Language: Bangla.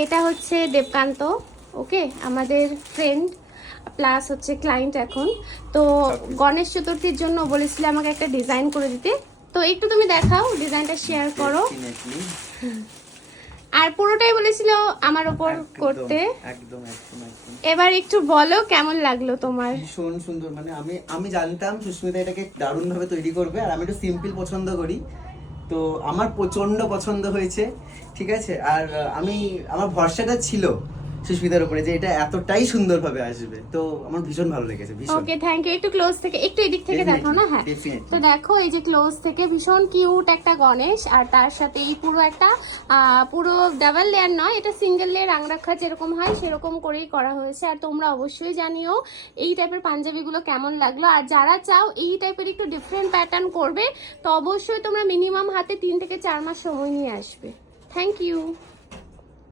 এটা হচ্ছে দেবকান্ত, ওকে, আমাদের ফ্রেন্ড প্লাস হচ্ছে ক্লায়েন্ট এখন। তো গণেশ চতুর্থীর জন্য বলেছিলে আমাকে একটা ডিজাইন করে দিতে, তো একটু তুমি দেখাও, ডিজাইনটা শেয়ার করো। আর পুরোটাই বলেছিল আমার উপর করতে। একদম একদম একদম। এবার একটু বলো কেমন লাগলো তোমার? ভীষণ সুন্দর, মানে আমি জানতাম সুস্মিতা এটাকে দারুণ ভাবে তৈরি করবে, আর আমি একটু সিম্পল পছন্দ করি, তো আমার প্রচন্ড পছন্দ হয়েছে। ঠিক আছে, আর আমার ভরসাটা ছিল সুস্মিতার উপরে যে এটা এতটাই সুন্দরভাবে আসবে, তো আমার ভীষণ ভালো লেগেছে, ভীষণ। ওকে, থ্যাংক ইউ। একটু ক্লোজ থেকে, একটু এদিক থেকে দেখো না। হ্যাঁ, তো দেখো এই যে ক্লোজ থেকে ভীষণ কিউট একটা গণেশ, আর তার সাথে এই পুরো একটা পুরো ডাবল লেয়ার নয়, এটা সিঙ্গেল লেয়ার আংরাক্ষা যেরকম হয় সেরকম করেই করা হয়েছে। আর তোমরা অবশ্যই জানিও এই টাইপের পাঞ্জাবিগুলো কেমন লাগলো, আর যারা চাও এই টাইপের একটু ডিফারেন্ট প্যাটার্ন করবে তো অবশ্যই তোমরা মিনিমাম হাতে 3 থেকে 4 মাস সময় নিয়ে আসবে। Thank you.